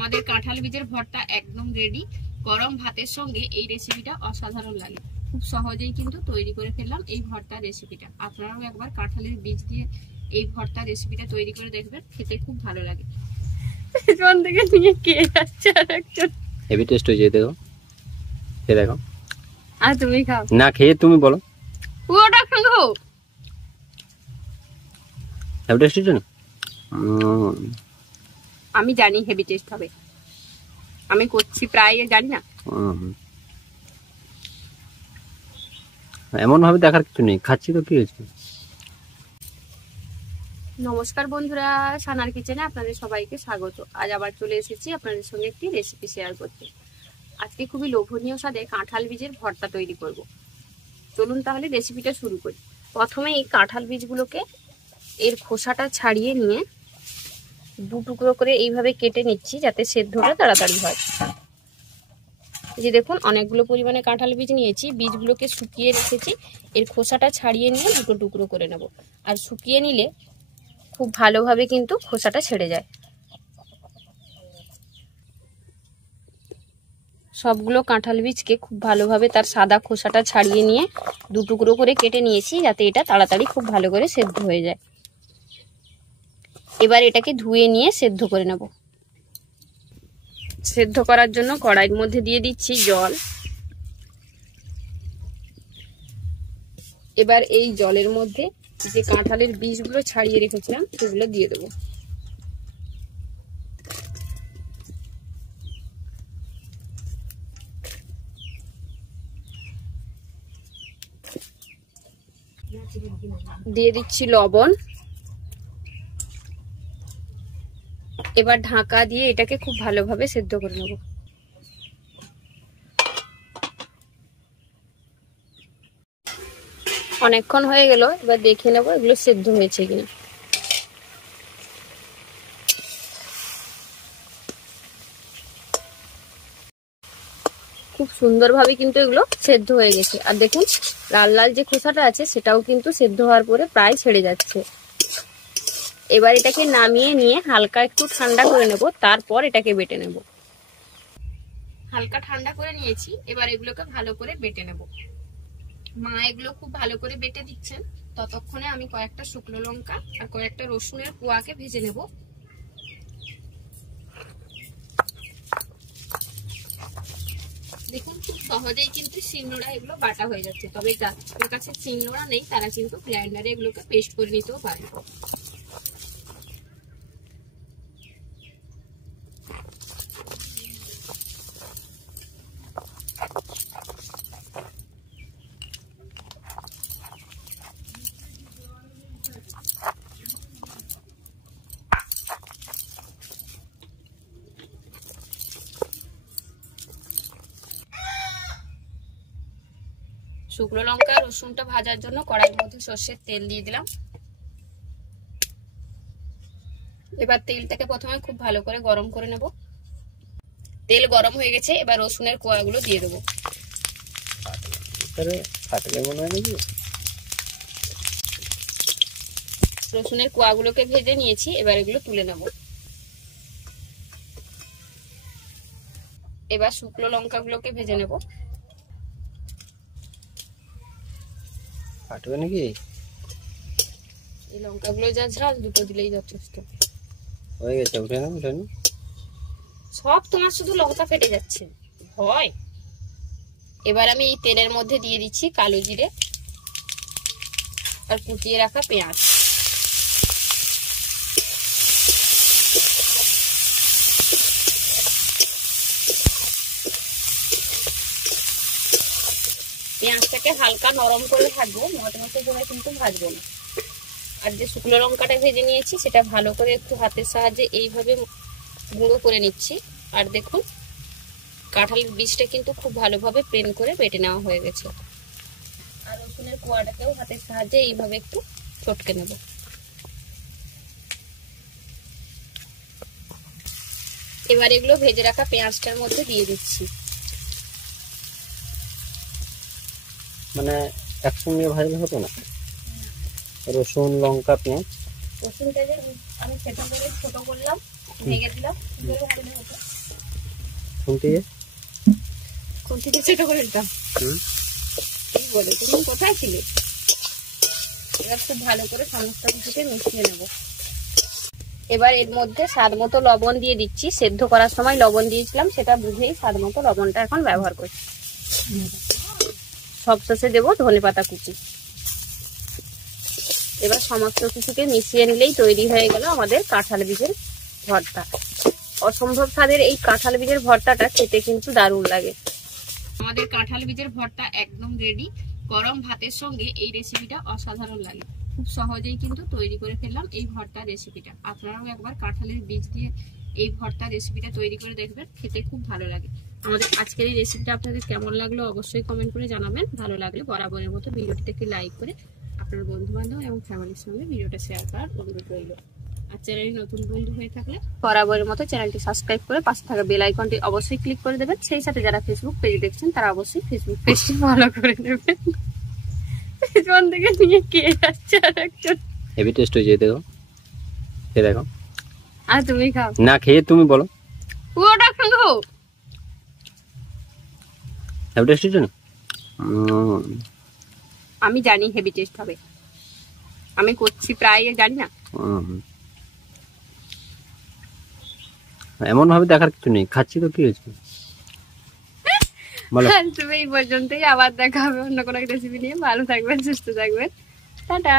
আমাদের কাঁঠাল বীজের ভর্তা একদম রেডি। গরম ভাতের সঙ্গে এই রেসিপিটা অসাধারণ লাগে। খুব সহজেই কিন্তু তৈরি করে ফেললাম এই ভর্তা রেসিপিটা। আপনারাও একবার কাঁঠালের বীজ দিয়ে এই ভর্তা রেসিপিটা তৈরি করে দেখবেন, খেতে খুব ভালো লাগে। পেছন থেকে নিয়ে কে যাচ্ছে আরেকজন। হেভি টেস্ট হয়েছে, দেখো খেয়ে দেখো। আর তুমি খাও না, খেয়ে তুমি বলো। পুরোটা খাও। হেভি টেস্ট হয়েছে না? আমি জানি হেভি টেস্ট হবে, আমি করছি প্রায়, জানি না। এমন ভাবে দেখার কিছু নেই, খাচ্ছি তো কি হয়েছে। নমস্কার বন্ধুরা, সানার কিচেনে আপনাদের সবাইকে স্বাগত। আজ আবার চলে এসেছি আপনাদের সঙ্গে একটি রেসিপি শেয়ার করতে। আজকে খুবই লোভনীয় স্বাদে কাঁঠাল বীজের ভর্তা তৈরি করব। চলুন তাহলে রেসিপিটা শুরু করি। প্রথমে এই কাঁঠাল বীজগুলোকে এর খোসাটা ছাড়িয়ে নিয়ে দু টুকরো করে এইভাবে কেটে নিচ্ছি, যাতে সেদ্ধটা তাড়াতাড়ি হয়। এই যে দেখুন, অনেকগুলো পরিমাণে কাঁঠাল বীজ নিয়েছি। বীজগুলোকে শুকিয়ে রেখেছি। এর খোসাটা ছাড়িয়ে নিয়ে দুটো টুকরো করে নেব। আর শুকিয়ে নিলে খুব ভালোভাবে কিন্তু খোসাটা ছেড়ে যায়। সবগুলো কাঁঠাল বীজকে খুব ভালোভাবে তার সাদা খোসাটা ছাড়িয়ে নিয়ে দু টুকরো করে কেটে নিয়েছি, যাতে এটা তাড়াতাড়ি খুব ভালো করে সেদ্ধ হয়ে যায়। এবার এটাকে ধুয়ে নিয়ে সেদ্ধ করে নেব। সেদ্ধ করার জন্য কড়াইয়ের মধ্যে দিয়ে দিচ্ছি জল। এবার এই জলের মধ্যে যে কাঁঠালের বীজগুলো ছাড়িয়ে রেখেছিলাম সেগুলো দিয়ে দেবো। দিয়ে দিচ্ছি লবণ। এবার ঢাকা দিয়ে এটাকে খুব ভালোভাবে সেদ্ধ করে নেব। অনেকক্ষণ হয়ে গেল, এবার দেখে নেব এগুলো সেদ্ধ হয়েছে কিনা। খুব সুন্দরভাবে কিন্তু এগুলো সেদ্ধ হয়ে গেছে। আর দেখুন, লাল লাল যে খোসাটা আছে সেটাও কিন্তু সেদ্ধ হওয়ার পরে প্রায় ছেড়ে যাচ্ছে। এবার এটাকে নামিয়ে নিয়ে হালকা একটু ঠান্ডা করে নেব, তারপর এটাকে বেটে নেব। হালকা ঠান্ডা করে নিয়েছি, এবার এগুলোকে ভালো করে বেটে নেব। মা এগুলো খুব ভালো করে বেটে দিচ্ছেন, ততক্ষণে আমি কয়েকটা শুকনো লঙ্কা আর কয়েকটা রসুনের কোয়াকে ভেজে নেব। দেখুন, খুব সহজেই কিন্তু শিলনোড়া এগুলো বাটা হয়ে যাচ্ছে। তবে যাদের কাছে শিলনোড়া নেই তারা কিন্তু গ্রাইন্ডারে এগুলোকে পেস্ট করে নিতেও পারে। শুকনো লঙ্কা রসুনটা ভাজার জন্য কড়াইয়ের মধ্যে সর্ষের তেল দিয়ে দিলাম। এবার তেলটাকে প্রথমে খুব ভালো করে গরম করে নেব। তেল গরম হয়ে গেছে, এবার রসুনের কোয়াগুলো দিয়ে দেবো। রসুনের কোয়াগুলোকে ভেজে নিয়েছি, এবার এগুলো তুলে নেব। এবার শুকনো লঙ্কাগুলোকে ভেজে নেব। ফাটবে নাকি? এই লঙ্কাগুলো যা ঝাল, দুটো দিলেই যথেষ্ট। হয়ে গেছে, উঠে নাও, উঠে নাও। সব তোমার শুধু লঙ্কা ফেটে যাচ্ছে, ভয়। এবার আমি এই তেলের মধ্যে দিয়ে দিচ্ছি কালো জিরে আর কুচিয়ে রাখা পেঁয়াজ। পেঁয়াজটাকে হালকা নরম করে ভাজবো, মচমচে করে কিন্তু ভাজবো না। আর যে শুকনো লঙ্কাটা ভেজে নিয়েছি সেটা ভালো করে একটু হাতের সাহায্যে এইভাবে গুঁড়ো করে নিচ্ছি। আর দেখুন, কাঁঠালের বীজটা কিন্তু খুব ভালোভাবে প্লেন করে বেটে নেওয়া হয়ে গেছে। আর রসুনের কোয়াটাকেও হাতের সাহায্যে এইভাবে একটু চটকে নেব। এবার এগুলো ভেজে রাখা পেঁয়াজটার মধ্যে দিয়ে দিচ্ছি। মানে একসঙ্গে ভাজলে হতো না? রসুন লঙ্কা পেঁয়াজ, রসুনটা যে আমি ছোট করলাম, ভেঙে দিলাম কি করে ভালো হতো কোন থেকে কোন থেকে সেটা করে দিতাম কি বলে তুমি কোথায় ছিলে এবার খুব ভালো করে সমস্ত কিছুকে মিশিয়ে নেব এবার এর মধ্যে স্বাদ মতো লবণ দিয়ে দিচ্ছি সেদ্ধ করার সময় লবণ দিয়েছিলাম সেটা বুঝেই স্বাদ মতো লবণটা এখন ব্যবহার করছি সবশেষে দেবো ধনেপাতা কুচি এবার সমস্ত কিছুকে মিশিয়ে নিলেই তৈরি হয়ে গেল আমাদের কাঁঠাল বীজের ভর্তা অসম্ভব স্বাদের এই কাঁঠাল বীজের ভর্তাটা খেতে কিন্তু দারুণ লাগে আমাদের কাঁঠাল বীজের ভর্তা একদম রেডি গরম ভাতের সঙ্গে এই রেসিপিটা অসাধারণ লাগে খুব সহজেই কিন্তু তৈরি করে ফেললাম এই ভর্তা রেসিপিটা আপনারাও একবার কাঁঠালের বীজ দিয়ে এই ভর্তা রেসিপিটা তৈরি করে দেখবেন খেতে খুব ভালো লাগে আমাদের আজকের এই রেসিপিটা আপনাদের কেমন লাগলো অবশ্যই কমেন্ট করে জানাবেন ভালো লাগলে বরাবরের মতো ভিডিওটিতে একটি লাইক করে আপনার বন্ধু বান্ধব এবং ফ্যামিলির সঙ্গে ভিডিওটা শেয়ার করার অনুরোধ রইল আর চ্যানেলে নতুন বন্ধু হয়ে থাকলে বরাবরের মতো চ্যানেলটি সাবস্ক্রাইব করে পাশে থাকা বেল আইকনটি অবশ্যই ক্লিক করে দেবেন সেই সাথে যারা ফেসবুক পেজ দেখছেন তারা অবশ্যই ফেসবুক পেজটি ফলো করে নেবেন পেছন থেকে নিয়ে কে যাচ্ছে আর একজন হেভি টেস্ট হয়েছে দেখো খেয়ে দেখো আর তুমি খাও না খেয়ে তুমি বলো পুরোটা খাও হেভি টেস্ট হয়েছে না আমি জানি হেভি টেস্ট হবে আমি করছি প্রায় জানি না এমন ভাবে দেখার কিছু নেই খাচ্ছি তো কি হয়েছে বলো তুমি এই পর্যন্তই আবার দেখা হবে অন্য কোনো রেসিপি নিয়ে ভালো থাকবেন সুস্থ থাকবেন টাটা